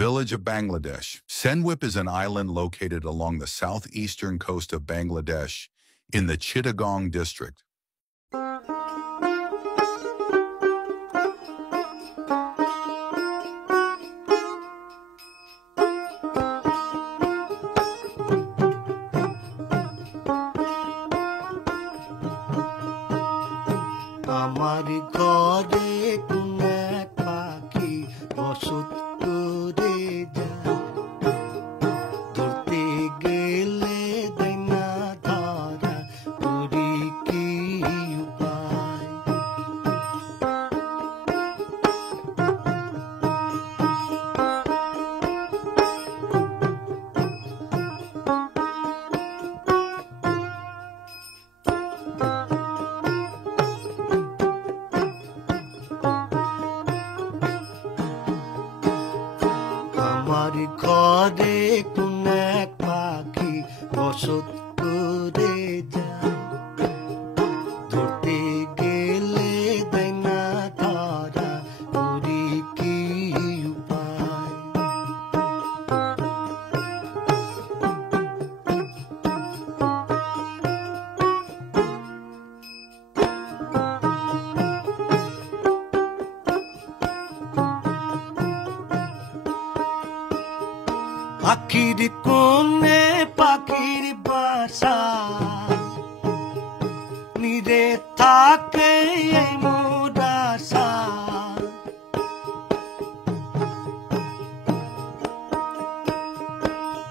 Village of Bangladesh. Senwip is an island located along the southeastern coast of Bangladesh in the Chittagong district. আমার ঘরে কোন এক পাখি বসত করে যায়, ধরতে গেলে দেয় না ধরা, করি কি উপায়? আমার ঘরে কোন এক পাখি বসত করে যায়, ধরতে গেলে দেয় না ধরা, করি কি উপায়? পাখির কোনে পাখির বাসা, নিরে থাকে এই মোর আশা।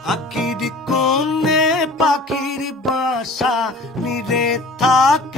পাখির কোনে পাখির বাসা, নিরে থাকে